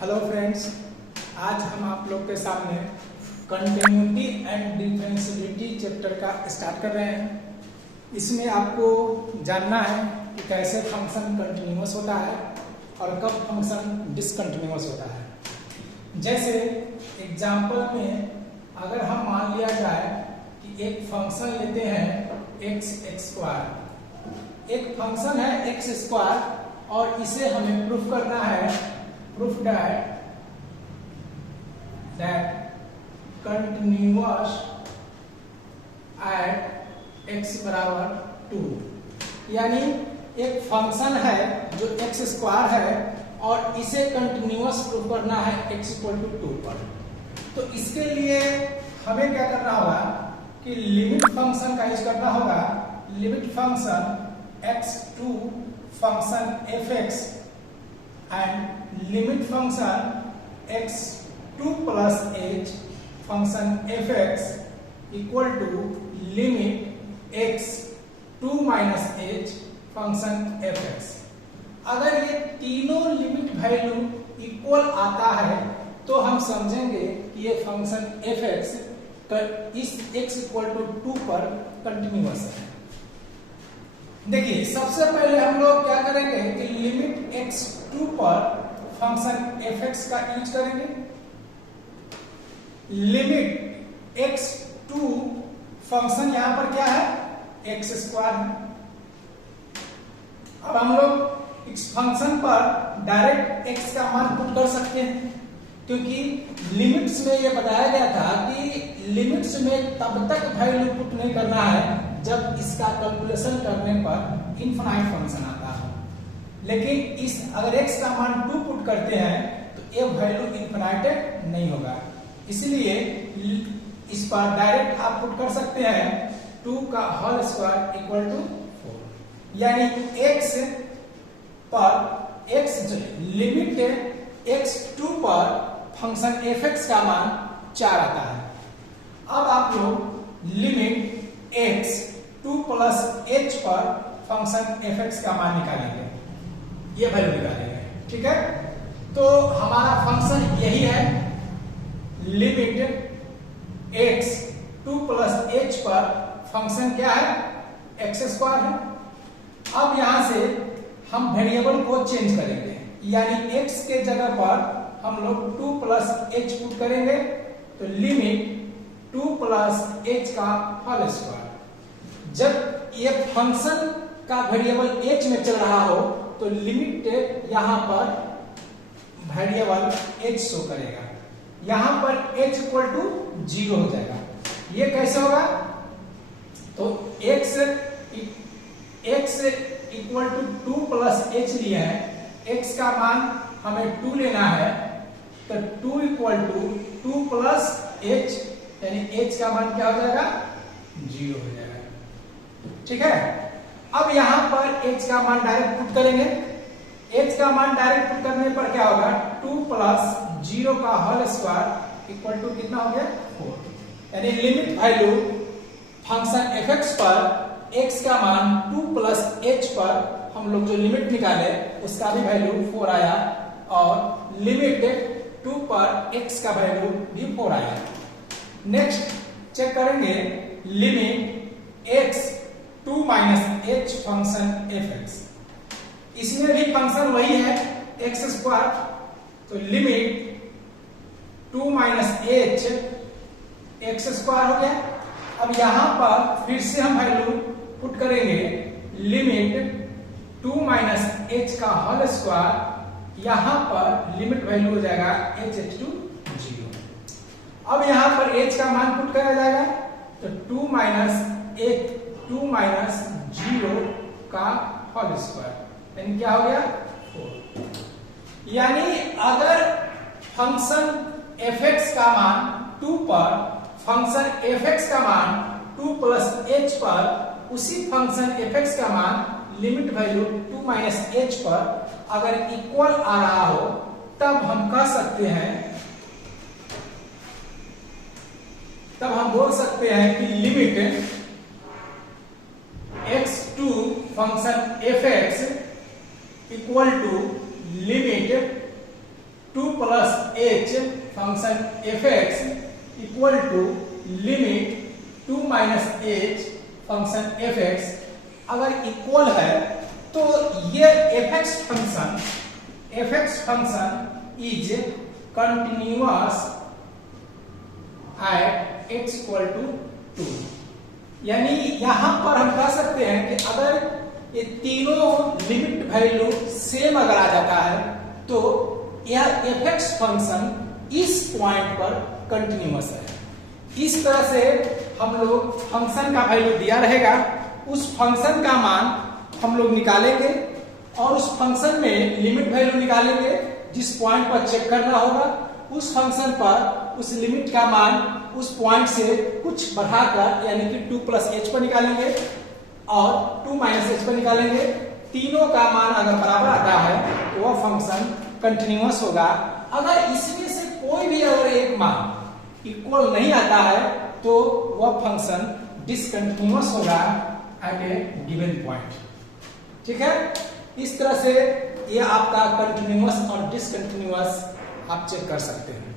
Hello friends, आज हम आप लोग के सामने कंटिन्यूटी एंड डिफरेंशिएबिलिटी चैप्टर का स्टार्ट कर रहे हैं। इसमें आपको जानना है कि कैसे फंक्शन कंटिन्यूअस होता है और कब फंक्शन डिसकंटिन्यूअस होता है। जैसे एग्जाम्पल में अगर हम मान लिया जाए कि एक फंक्शन लेते हैं x स्क्वायर, एक फंक्शन है x स्क्वायर और इसे हमें प्रूफ करना है, proof that continuous at x बराबर 2। यानी एक फंक्शन है जो x स्क्वायर है और इसे कंटिन्यूअस प्रूफ करना है x इक्वल टू 2 पर। तो इसके लिए हमें क्या करना होगा कि लिमिट फंक्शन का यूज करना होगा। Limit function x2 function fx and limit function x2 plus h function fx equal to limit x2 minus h function fx। अगर ये तीनों लिमिट वैल्यू इक्वल आता है तो हम समझेंगे कि ये फंक्शन fx इस x इक्वल टू 2 पर कंटिन्यूअस है। देखिए, सबसे पहले हम लोग क्या करेंगे कि लिमिट x2 पर फंक्शन fx का यूज करेंगे। लिमिट x2 फंक्शन यहां पर क्या है, x स्क्वायर है। अब हम लोग इस फंक्शन पर डायरेक्ट x का मान पुट कर सकते हैं, क्योंकि लिमिट्स में यह बताया गया था कि लिमिट्स में तब तक वैल्यू पुट नहीं करना है जब इसका कैलकुलेशन करने पर इनफाइनाइट फंक्शन आता है। लेकिन इस अगर x का मान 2 पुट करते हैं तो ये वैल्यू इनफाइनाइट नहीं होगा, इसलिए इस पर डायरेक्ट आप पुट कर सकते हैं 2 का होल स्क्वायर इक्वल टू 4। यानी x पर लिमिट x2 पर फंक्शन fx का मान 4 आता है। अब आप लोग लिमिट x2 प्लस h पर फंक्शन fx का मान निकालेंगे, ये वैल्यू निकालेंगे, ठीक है। तो हमारा फंक्शन यही है, लिमिट x2 प्लस h पर फंक्शन क्या है, x स्क्वायर है। अब यहां से हम वेरिएबल को चेंज करेंगे, यानी x के जगह पर हम लोग 2 प्लस h पुट करेंगे, तो लिमिट 2 प्लस h का होल स्क्वायर। जब ये फंक्शन का वेरिएबल h में चल रहा हो तो लिमिट यहां पर वेरिएबल h शो करेगा, यहां पर h इक्वल टू 0 हो जाएगा। ये कैसे होगा, तो x equal to 2 plus h लिया है, x का मान हमें 2 लेना है, तो 2 इक्वल टू 2 प्लस h, यानी h का मान क्या हो जाएगा, 0 हो जाएगा, ठीक है। अब यहां पर h का मान डायरेक्ट पुट करेंगे। h का मान डायरेक्ट पुट करने पर क्या होगा, 2 प्लस 0 का होल स्क्वायर इक्वल टू कितना हो गया, 4। यानी लिमिट वैल्यू फंक्शन fx पर x का मान 2 प्लस h पर हम लोग जो लिमिट निकाले उसका भी वैल्यू 4 आया, और लिमिट 2 पर x का वैल्यू भी 4 आया। नेक्स्ट चेक करेंगे limit x2 minus h function fx। इसमें भी फंक्शन वही है x स्क्वायर, तो limit 2 minus h x square हो गया। अब यहां पर फिर से हम वैल्यू पुट करेंगे, लिमिट 2 माइनस h का होल स्क्वायर, यहां पर लिमिट वैल्यू हो जाएगा h टू 0। अब यहां पर h का मान पुट करा जाएगा, तो 2 माइनस 0 का होल स्क्वायर, यानी क्या हो गया, 4। यानी अगर फंक्शन fx का मान 2 पर, फंक्शन fx का मान 2 प्लस h पर, उसी फंक्शन fx का मान लिमिट वैल्यू 2 माइनस h पर अगर इक्वल आ रहा हो, तब हम कह सकते हैं, तब हम बोल सकते हैं कि limit x2 function fx equal to limit 2 plus H function F X equal to limit 2 minus H function F X अगर इक्वल है तो ये F X function is continuous at X equal to 2। यानी यहां पर हम कह सकते हैं कि अगर ये तीनों लिमिट वैल्यू सेम अगर आ जाता है तो यह एफ एक्स फंक्शन इस पॉइंट पर कंटिन्यूअस है। इस तरह से हम लोग फंक्शन का वैल्यू दिया रहेगा, उस फंक्शन का मान हम लोग निकालेंगे और उस फंक्शन में लिमिट वैल्यू निकालेंगे। जिस पॉइंट पर चेक करना होगा उस फंक्शन पर उस लिमिट का मान उस पॉइंट से कुछ बढ़ाकर यानी कि 2 प्लस एच पर निकालेंगे और 2 माइनस एच पर निकालेंगे। तीनों का मान अगर बराबर आता है तो वह फंक्शन कंटिन्यूअस होगा। अगर इसमें से कोई भी अगर एक मान इक्वल नहीं आता है तो वह फंक्शन डिसकंटिन्यूअस होगा एट ए गिवन पॉइंट। ठीक है, इस तरह से ये आपका कंटिन्यूअस और डिसकंटिन्यूअस आप चेक कर सकते हैं।